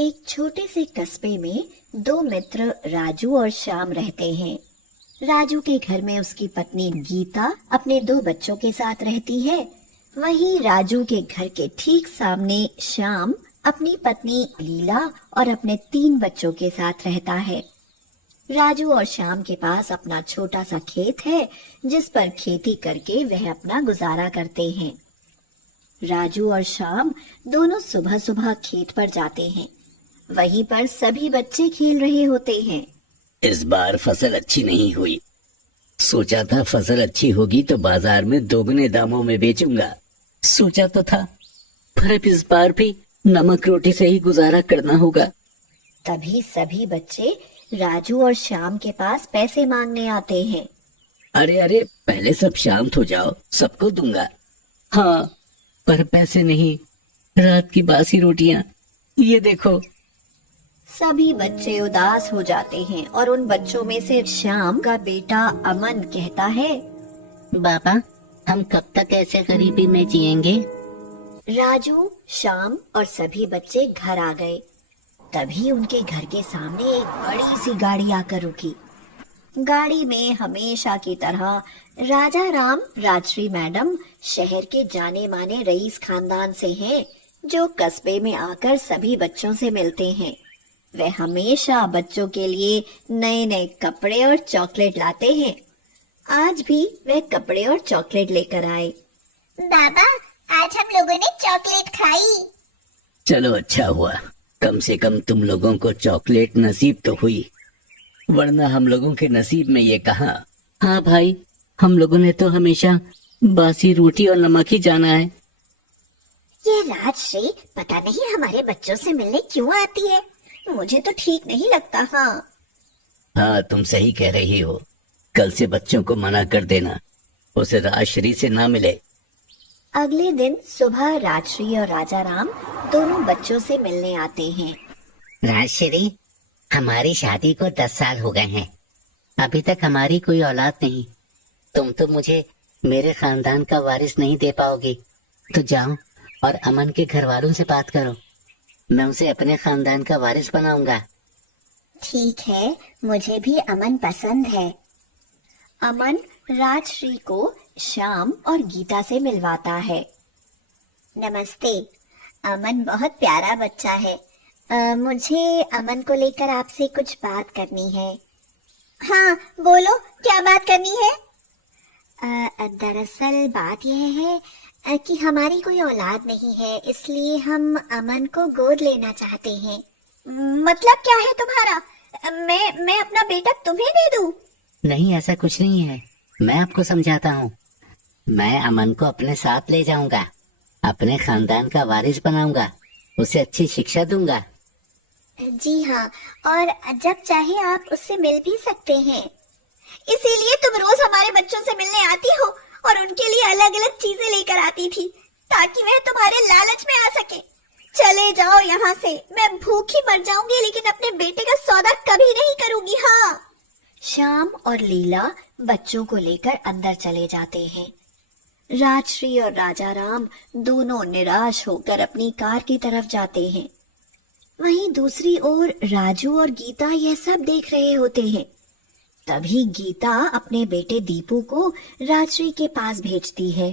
एक छोटे से कस्बे में दो मित्र राजू और श्याम रहते हैं। राजू के घर में उसकी पत्नी गीता अपने दो बच्चों के साथ रहती है। वहीं राजू के घर के ठीक सामने श्याम अपनी पत्नी लीला और अपने 3 बच्चों के साथ रहता है। राजू और श्याम के पास अपना छोटा सा खेत है, जिस पर खेती करके वह अपना गुजारा करते हैं। राजू और श्याम दोनों सुबह सुबह खेत पर जाते हैं। वहीं पर सभी बच्चे खेल रहे होते हैं। इस बार फसल अच्छी नहीं हुई। सोचा था फसल अच्छी होगी तो बाजार में दोगुने दामों में बेचूंगा। सोचा तो था, पर अब इस बार भी नमक रोटी से ही गुजारा करना होगा। तभी सभी बच्चे राजू और श्याम के पास पैसे मांगने आते हैं। अरे अरे, पहले सब शांत हो जाओ, सबको दूंगा। हाँ, पर पैसे नहीं, रात की बासी रोटियां, ये देखो। सभी बच्चे उदास हो जाते हैं और उन बच्चों में से श्याम का बेटा अमन कहता है, बाबा, हम कब तक ऐसे गरीबी में जिएंगे? राजू, श्याम और सभी बच्चे घर आ गए। तभी उनके घर के सामने एक बड़ी सी गाड़ी आकर रुकी। गाड़ी में हमेशा की तरह राजा राम, राजश्री मैडम शहर के जाने माने रईस खानदान से हैं, जो कस्बे में आकर सभी बच्चों से मिलते हैं। वे हमेशा बच्चों के लिए नए नए कपड़े और चॉकलेट लाते हैं। आज भी वे कपड़े और चॉकलेट लेकर आए। बाबा, आज हम लोगों ने चॉकलेट खाई। चलो अच्छा हुआ, कम से कम तुम लोगों को चॉकलेट नसीब तो हुई, वरना हम लोगों के नसीब में ये कहाँ। हाँ भाई, हम लोगों ने तो हमेशा बासी रोटी और नमक ही जाना है। ये राजश्री पता नहीं हमारे बच्चों से मिलने क्यों आती है, मुझे तो ठीक नहीं लगता। हाँ, तुम सही कह रही हो। कल से बच्चों को मना कर देना, उसे राजश्री से ना मिले। अगले दिन सुबह राजश्री और राजा राम दोनों बच्चों से मिलने आते हैं। राजश्री, हमारी शादी को 10 साल हो गए हैं, अभी तक हमारी कोई औलाद नहीं। तुम तो मुझे मेरे खानदान का वारिस नहीं दे पाओगी, तो जाओ और अमन के घर वालों से बात करो, मैं उसे अपने खानदान का वारिस बनाऊंगा। ठीक है, मुझे भी अमन पसंद है। अमन राजश्री को श्याम और गीता से मिलवाता है। नमस्ते, अमन बहुत प्यारा बच्चा है। मुझे अमन को लेकर आपसे कुछ बात करनी है। हाँ, बोलो, क्या बात करनी है? दरअसल बात यह है कि हमारी कोई औलाद नहीं है, इसलिए हम अमन को गोद लेना चाहते हैं। मतलब क्या है तुम्हारा? मैं अपना बेटा तुम्हें दे दूं? नहीं, ऐसा कुछ नहीं है, मैं आपको समझाता हूँ। मैं अमन को अपने साथ ले जाऊंगा, अपने खानदान का वारिस बनाऊंगा, उसे अच्छी शिक्षा दूंगा। जी हाँ, और जब चाहे आप उससे मिल भी सकते हैं। इसीलिए तुम रोज हमारे बच्चों से मिलने आती हो और उनके लिए अलग अलग चीजें लेकर आती थी, ताकि वह तुम्हारे लालच में आ सके। चले जाओ यहाँ से, मैं भूखी मर जाऊंगी, लेकिन अपने बेटे का सौदा कभी नहीं करूंगी। हाँ। श्याम और लीला बच्चों को लेकर अंदर चले जाते हैं। राजश्री और राजा राम दोनों निराश होकर अपनी कार की तरफ जाते हैं। वहीं दूसरी ओर राजू और गीता यह सब देख रहे होते हैं। तभी गीता अपने बेटे दीपू को राजश्री के पास भेजती है।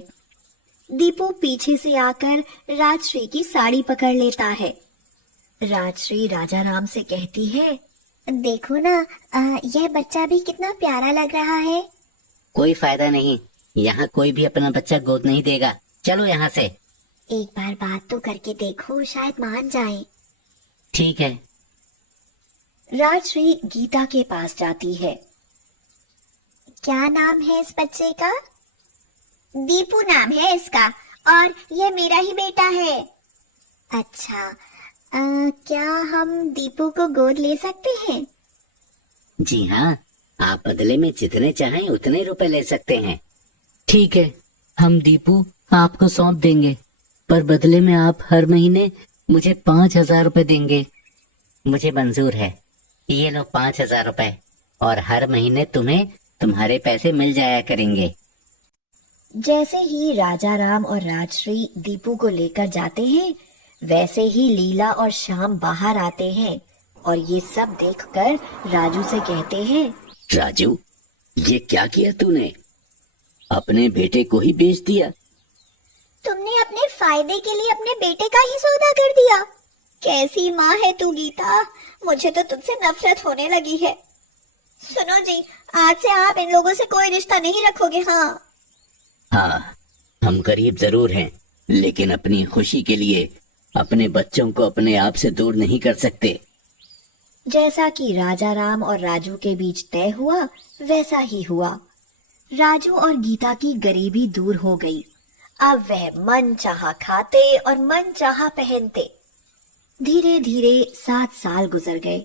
दीपू पीछे से आकर राजश्री की साड़ी पकड़ लेता है। राजश्री राजा राम से कहती है, देखो ना, यह बच्चा भी कितना प्यारा लग रहा है। कोई फायदा नहीं, यहाँ कोई भी अपना बच्चा गोद नहीं देगा, चलो यहाँ से। एक बार बात तो करके देखो, शायद मान जाए। ठीक है। राजश्री गीता के पास जाती है। क्या नाम है इस बच्चे का? दीपू नाम है इसका, और यह मेरा ही बेटा है। अच्छा, क्या हम दीपू को गोद ले सकते हैं? जी हाँ, आप बदले में जितने चाहें उतने रुपए ले सकते हैं। ठीक है, हम दीपू आपको सौंप देंगे, पर बदले में आप हर महीने मुझे 5,000 रुपए देंगे। मुझे मंजूर है, ये लो 5,000 रुपए, और हर महीने तुम्हें तुम्हारे पैसे मिल जाया करेंगे। जैसे ही राजा राम और राजश्री दीपू को लेकर जाते हैं, वैसे ही लीला और श्याम बाहर आते हैं और ये सब देखकर राजू से कहते हैं, राजू, ये क्या किया तूने? अपने बेटे को ही बेच दिया। तुमने अपने फायदे के लिए अपने बेटे का ही सौदा कर दिया। कैसी माँ है तू गीता, मुझे तो तुझसे नफरत होने लगी है। सुनो जी, आज से आप इन लोगों से कोई रिश्ता नहीं रखोगे। हाँ, हम गरीब जरूर हैं, लेकिन अपनी खुशी के लिए अपने बच्चों को अपने आप से दूर नहीं कर सकते। जैसा कि राजा राम और राजू के बीच तय हुआ वैसा ही हुआ। राजू और गीता की गरीबी दूर हो गई। अब वह मन चाहा खाते और मन चाहा पहनते। धीरे धीरे 7 साल गुजर गए।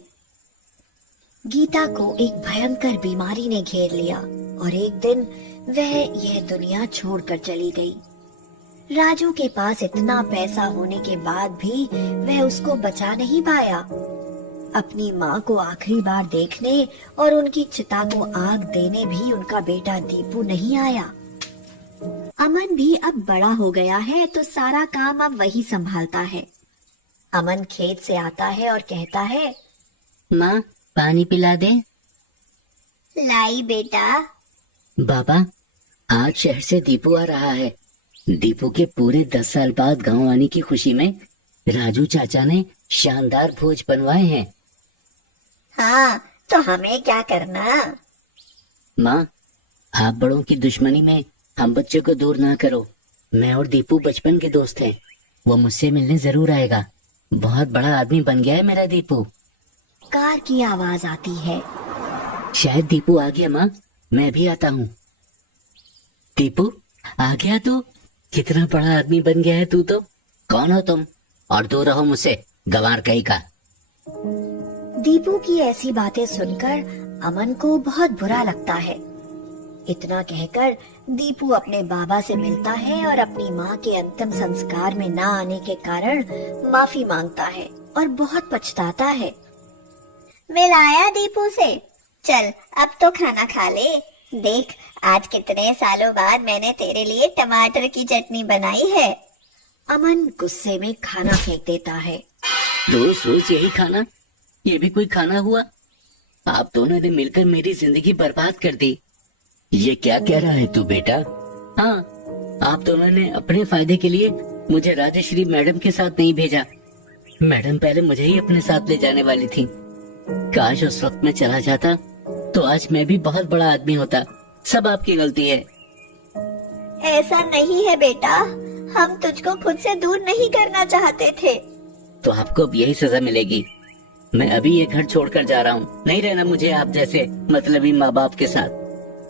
गीता को एक भयंकर बीमारी ने घेर लिया और एक दिन वह यह दुनिया छोड़कर चली गई। राजू के पास इतना पैसा होने के बाद भी वह उसको बचा नहीं पाया। अपनी माँ को आखिरी बार देखने और उनकी चिता को आग देने भी उनका बेटा दीपू नहीं आया। अमन भी अब बड़ा हो गया है तो सारा काम अब वही संभालता है। अमन खेत से आता है और कहता है, माँ, पानी पिला दे। लाई बेटा। बाबा, आज शहर से दीपू आ रहा है। दीपू के पूरे 10 साल बाद गांव आने की खुशी में राजू चाचा ने शानदार भोज बनवाए हैं। हाँ, तो हमें क्या करना? माँ, आप बड़ों की दुश्मनी में हम बच्चे को दूर ना करो। मैं और दीपू बचपन के दोस्त हैं। वो मुझसे मिलने जरूर आएगा। बहुत बड़ा आदमी बन गया है मेरा दीपू। कार की आवाज आती है। शायद दीपू आ गया। माँ, मैं भी आता हूँ। दीपू, आ गया तू? कितना बड़ा आदमी बन गया है तू तो। कौन हो तुम? और दूर रहो मुझसे, गंवार कहीं का। दीपू की ऐसी बातें सुनकर अमन को बहुत बुरा लगता है। इतना कहकर दीपू अपने बाबा से मिलता है और अपनी माँ के अंतिम संस्कार में ना आने के कारण माफी मांगता है और बहुत पछताता है। मिलाया दीपू से। चल अब तो खाना खा ले। देख, आज कितने सालों बाद मैंने तेरे लिए टमाटर की चटनी बनाई है। अमन गुस्से में खाना फेंक देता है। रोज रोज यही खाना, ये भी कोई खाना हुआ? आप दोनों ने मिलकर मेरी जिंदगी बर्बाद कर दी। ये क्या कह रहा है तू बेटा? हाँ, आप दोनों ने अपने फायदे के लिए मुझे राजश्री मैडम के साथ नहीं भेजा। मैडम पहले मुझे ही अपने साथ ले जाने वाली थी। काश उस वक्त मैं चला जाता तो आज मैं भी बहुत बड़ा आदमी होता। सब आपकी गलती है। ऐसा नहीं है बेटा, हम तुझको खुद से दूर नहीं करना चाहते थे। तो आपको अब यही सजा मिलेगी। मैं अभी ये घर छोड़कर जा रहा हूँ। नहीं रहना मुझे आप जैसे मतलबी माँ बाप के साथ,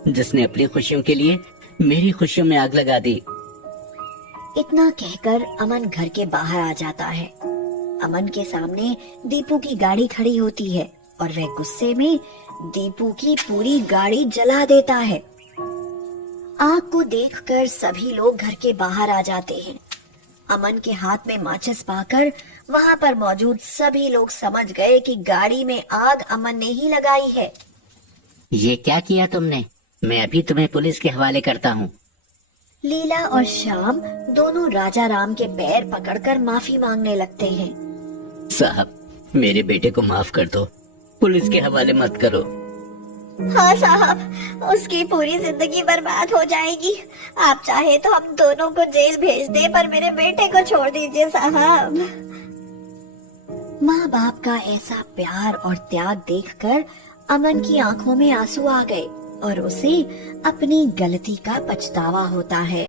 जिसने अपनी खुशियों के लिए मेरी खुशियों में आग लगा दी। इतना कहकर अमन घर के बाहर आ जाता है। अमन के सामने दीपू की गाड़ी खड़ी होती है और वह गुस्से में दीपू की पूरी गाड़ी जला देता है। आग को देखकर सभी लोग घर के बाहर आ जाते हैं। अमन के हाथ में माचिस पाकर वहां पर मौजूद सभी लोग समझ गए कि गाड़ी में आग अमन ने ही लगाई है। ये क्या किया तुमने? मैं अभी तुम्हें पुलिस के हवाले करता हूँ। लीला और श्याम दोनों राजा राम के पैर पकड़कर माफी मांगने लगते हैं। साहब, मेरे बेटे को माफ कर दो, पुलिस के हवाले मत करो। हाँ साहब, उसकी पूरी जिंदगी बर्बाद हो जाएगी। आप चाहे तो हम दोनों को जेल भेज दे, पर मेरे बेटे को छोड़ दीजिए साहब। माँ बाप का ऐसा प्यार और त्याग देखकर अमन की आंखों में आंसू आ गए और उसे अपनी गलती का पछतावा होता है।